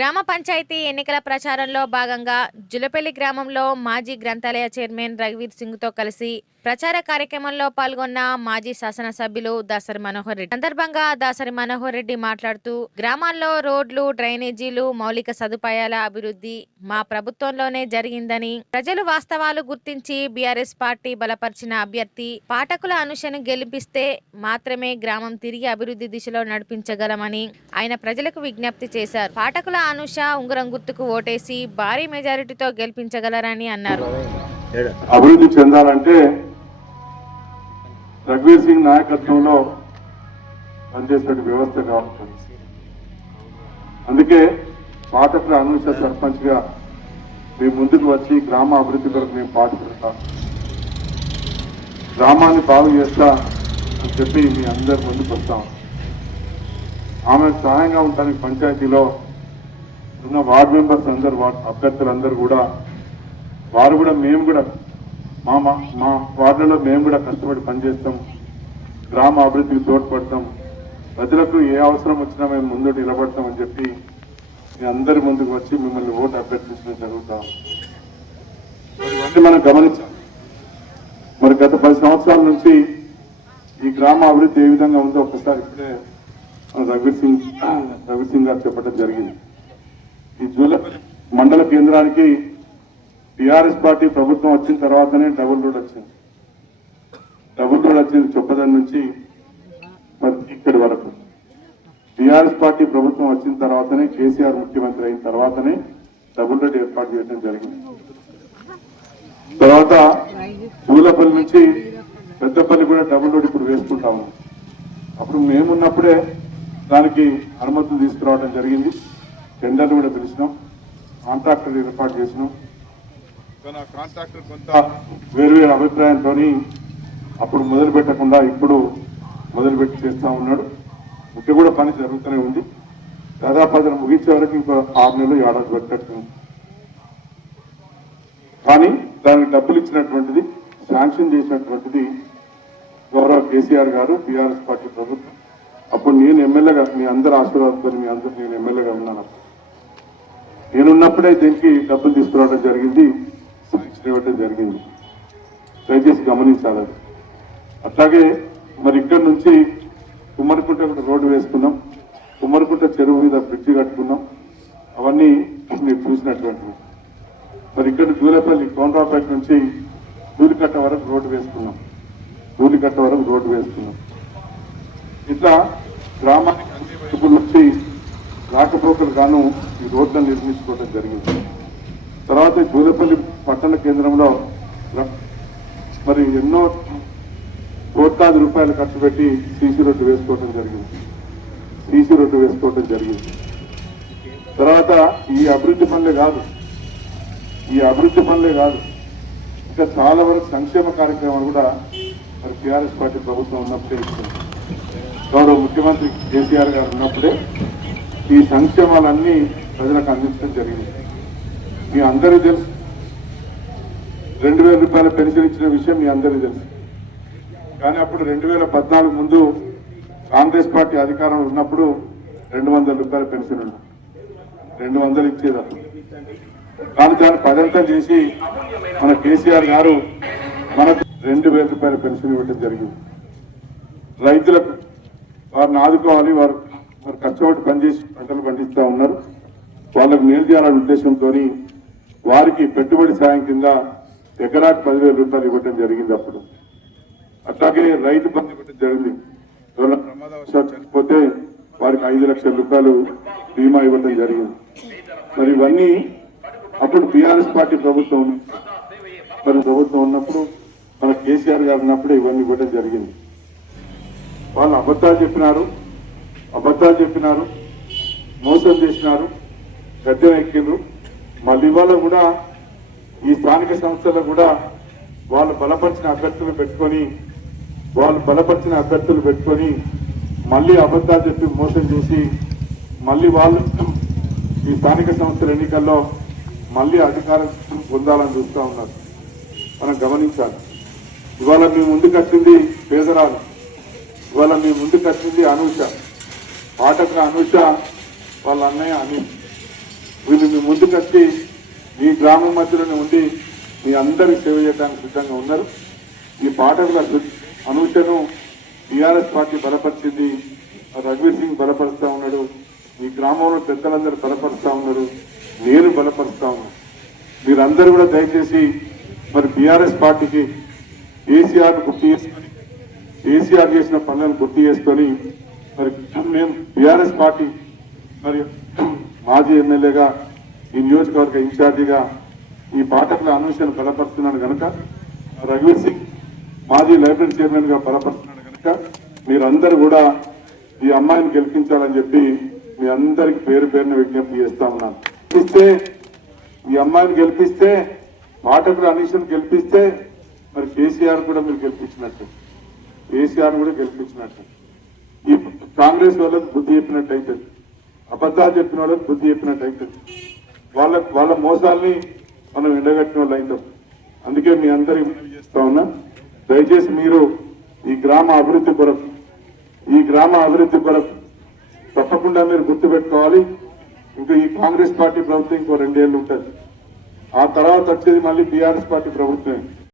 గ్రామ పంచాయతీ ఎన్నికల ప్రచారంలో భాగంగా జులపల్లి గ్రామంలో మాజీ గ్రంథాలయ చైర్మన్ రఘువీర్ సింగ్ తో కలిసి ప్రచార కార్యక్రమంలో పాల్గొన్న మాజీ శాసనసభ్యులు దాసరి మనోహర్ రెడ్డి. సందర్భంగా దాసరి మనోహర్ రెడ్డి మాట్లాడుతూ, గ్రామాల్లో రోడ్లు, డ్రైనేజీలు, మౌలిక సదుపాయాల అభివృద్ధి మా ప్రభుత్వంలోనే జరిగిందని, ప్రజలు వాస్తవాలు గుర్తించి బీఆర్ఎస్ పార్టీ బలపరిచిన అభ్యర్థి పాఠకుల అనుషను గెలిపిస్తే మాత్రమే గ్రామం తిరిగి అభివృద్ధి దిశలో నడిపించగలమని ఆయన ప్రజలకు విజ్ఞప్తి చేశారు. పాఠకుల అనుష ఉంగరం గుర్తుకు ఓటేసి భారీ మెజారిటీతో గెలిపించగలరని అన్నారు. అభివృద్ధి చెందాలంటే రఘువీర్ సింగ్ నాయకత్వంలో పనిచేసే వ్యవస్థ కావాలి. అందుకే పాఠకుల అనూష సర్పంచ్ గా మేము ముందుకు వచ్చి గ్రామ అభివృద్ధి కొరకు మేము పాటుపడతాం, గ్రామాన్ని బాగు చేస్తా అని చెప్పి మీ అందరి ముందుకు వస్తాం. ఆమెకు సహాయంగా ఉండడానికి పంచాయతీలో ఉన్న వార్డు మెంబర్స్ అందరు, అభ్యర్థులందరూ కూడా వారు కూడా మేము కూడా మా వార్డులో మేము కూడా కష్టపడి పనిచేస్తాం, గ్రామ అభివృద్ధికి తోడ్పడతాం, ప్రజలకు ఏ అవసరం వచ్చినా మేము ముందు నిలబడతామని చెప్పి మీ అందరి ముందుకు వచ్చి మిమ్మల్ని ఓటు అభ్యర్థించడం జరుగుతాం. ఇవన్నీ మనం గమనించాలి. మరి గత 10 సంవత్సరాల నుంచి ఈ గ్రామ అభివృద్ధి ఏ విధంగా ఉందో ఒక్కసారి ఇప్పుడే రఘువీర్ సింగ్ గారు చెప్పడం జరిగింది. ఈ జూలపల్లి మండల కేంద్రానికి టీఆర్ఎస్ పార్టీ ప్రభుత్వం వచ్చిన తర్వాతనే డబుల్ రోడ్ వచ్చింది. చొప్పదండి నుంచి మరి ఇక్కడి వరకు టీఆర్ఎస్ పార్టీ ప్రభుత్వం వచ్చిన తర్వాతనే, కేసీఆర్ ముఖ్యమంత్రి అయిన తర్వాతనే డబుల్ రోడ్ ఏర్పాటు చేయడం జరిగింది. తర్వాత జూలపల్లి నుంచి పెద్దపల్లి కూడా డబుల్ రోడ్ ఇప్పుడు వేసుకుంటా ఉన్నాం. అప్పుడు మేమున్నప్పుడే దానికి అనుమతులు తీసుకురావడం జరిగింది. టెండర్లు కూడా పిలిచినాం, కాంట్రాక్టర్ ఏర్పాటు చేసినాం. కానీ కాంట్రాక్టర్ కొంత వేరువేరు అభిప్రాయంతో అప్పుడు మొదలు పెట్టకుండా ఇప్పుడు మొదలుపెట్టి చేస్తా ఉన్నాడు. ఇంకా కూడా పని జరుగుతూనే ఉంది. దాదాపు అతను ముగించే వరకు ఇంకో 6 నెలలు ఏడాది పెట్టట్టు. కానీ దానికి డబ్బులు ఇచ్చినటువంటిది, శాంక్షన్ చేసినటువంటిది గౌరవ కేసీఆర్ గారు, టీఆర్ఎస్ పార్టీ ప్రభుత్వం. అప్పుడు నేను ఎమ్మెల్యేగా, మీ అందరి ఆశీర్వాదంతో మీ అందరూ నేను ఎమ్మెల్యేగా ఉన్నాను. నేనున్నప్పుడే దీనికి డబ్బులు తీసుకురావడం జరిగింది, శాంక్షన్ ఇవ్వడం జరిగింది. దయచేసి గమనించాలి. అట్లాగే మరి ఇక్కడ నుంచి కుమ్మరికుంట కూడా రోడ్డు వేసుకున్నాం, కుమ్మరికుంట చెరువు మీద బ్రిడ్జి కట్టుకున్నాం. అవన్నీ మీరు చూసినటువంటివి. మరి ఇక్కడ జూలపల్లి కోనరాపేట నుంచి ధూళికట్ట వరకు రోడ్డు వేసుకున్నాం. ఇట్లా గ్రామానికి అన్ని వైపుల నుంచి రాకపోకలు గాను ఈ రోడ్లను నిర్మించుకోవడం జరిగింది. తర్వాత జూలపల్లి పట్టణ కేంద్రంలో మరి ఎన్నో కోట్లాది రూపాయలు ఖర్చు పెట్టి సీసీ రోడ్డు వేసుకోవడం జరిగింది. తర్వాత ఈ అభివృద్ధి పనులే కాదు, ఇంకా చాలా వరకు సంక్షేమ కార్యక్రమాలు కూడా మరి టీఆర్ఎస్ పార్టీ ప్రభుత్వం ఉన్నప్పుడే ఇస్తుంది. గౌరవ ముఖ్యమంత్రి కేసీఆర్ గారు ఉన్నప్పుడే ఈ సంక్షేమాలన్నీ ప్రజలకు అందించడం జరిగింది. మీ అందరికీ తెలుసు, 2000 రూపాయల పెన్షన్ ఇచ్చిన విషయం మీ అందరికీ తెలుసు. కానీ అప్పుడు 2014 ముందు కాంగ్రెస్ పార్టీ అధికారంలో ఉన్నప్పుడు 200 రూపాయల పెన్షన్ ఉంది. 200 ఇచ్చేది అప్పుడు. కానీ దాన్ని పదంతం చేసి మన కేసీఆర్ గారు మనకు 2000 రూపాయల పెన్షన్ ఇవ్వడం జరిగింది. రైతులకు వారిని ఆదుకోవాలి, వారు కష్టపడి పనిచేసి పంటలు పండిస్తూ ఉన్నారు, వాళ్ళకు మేలు చేయాలనే ఉద్దేశంతో వారికి పెట్టుబడి సాయం కింద ఎకరాకు 10,000 రూపాయలు ఇవ్వడం జరిగింది అప్పుడు. అట్లాగే రైతు బంధు ఇవ్వడం జరిగింది. ఎవరైనా ప్రమాదవశాలు చనిపోతే వారికి 5 లక్షల రూపాయలు బీమా ఇవ్వడం జరిగింది. మరి ఇవన్నీ అప్పుడు టీఆర్ఎస్ పార్టీ ప్రభుత్వం ఉన్నప్పుడు, మన కేసీఆర్ గారు ఉన్నప్పుడే ఇవన్నీ ఇవ్వడం జరిగింది. వాళ్ళు అబద్ధాలు చెప్పినారు, మోసం చేసినారు, గద్దె ఎక్కిండ్రు. మళ్ళీ ఇవాళ కూడా ఈ స్థానిక సంస్థలు కూడా వాళ్ళు బలపరిచిన అభ్యర్థులు పెట్టుకొని మళ్ళీ అబద్ధాలు చెప్పి మోసం చేసి మళ్ళీ వాళ్ళు ఈ స్థానిక సంస్థల ఎన్నికల్లో మళ్ళీ అధికారం పొందాలని చూస్తూ ఉన్నారు. మనం గమనించాలి. ఇవాళ మీ ముందుకు వచ్చింది పేదరాలు, ఇవాళ మీ ముందుకు వచ్చింది అనూష, పాఠకుల అనూష, వాళ్ళ అన్నయ్య అనిల్. వీళ్ళు మీ ముందుకు వచ్చి మీ గ్రామం మధ్యలోనే ఉండి మీ అందరికి సేవ చేయడానికి సిద్ధంగా ఉన్నారు. ఈ పాఠకుల అనూషను టీఆర్ఎస్ పార్టీ బలపరిచింది, రఘువీర్ సింగ్ బలపరుస్తా ఉన్నాడు, ఈ గ్రామంలో పెద్దలందరూ బలపరుస్తా ఉన్నారు, నేను బలపరుస్తా ఉన్నాను. మీరందరూ కూడా దయచేసి మరి బీఆర్ఎస్ పార్టీకి కేసీఆర్ గుర్తు చేసుకొని, కేసీఆర్ చేసిన పనులను గుర్తు చేసుకొని మరి మేము బీఆర్ఎస్ పార్టీ మరి మాజీ ఎమ్మెల్యేగా ఈ నియోజకవర్గ ఇన్ఛార్జిగా ఈ పాఠకుల అనూషను బలపరుస్తున్నాను కనుక, రఘువీర్ సింగ్ మాజీ లైబ్రరీ చైర్మన్ గా బలపరుస్తున్నాడు కనుక మీరందరూ కూడా ఈ అమ్మాయిని గెలిపించాలని చెప్పి మీ అందరికి పేరు పేరున విజ్ఞప్తి చేస్తా ఉన్నాను. ఈ అమ్మాయిని గెలిపిస్తే, పాఠకుల అనూషను గెలిపిస్తే మరి కేసీఆర్ కూడా మీరు గెలిపించినట్టు, కేసీఆర్ కూడా గెలిపించినట్టు. ఈ కాంగ్రెస్ వాళ్ళకి బుద్ధి చెప్పినట్టు అవుతుంది, అబద్ధాలు చెప్పిన వాళ్ళకి బుద్ధి చెప్పినట్టు అవుతుంది, వాళ్ళ మోసాల్ని మనం ఎండగట్టిన వాళ్ళు అవుతాం. అందుకే మీ అందరికి మనవి చేస్తా ఉన్నా, దయచేసి మీరు ఈ గ్రామ అభివృద్ధి కొరకు తప్పకుండా మీరు గుర్తుపెట్టుకోవాలి. ఇంకా ఈ కాంగ్రెస్ పార్టీ ప్రభుత్వం ఇంకో 2 ఏళ్ళు ఉంటుంది, ఆ తర్వాత వచ్చేది మళ్ళీ బీఆర్ఎస్ పార్టీ ప్రభుత్వమే.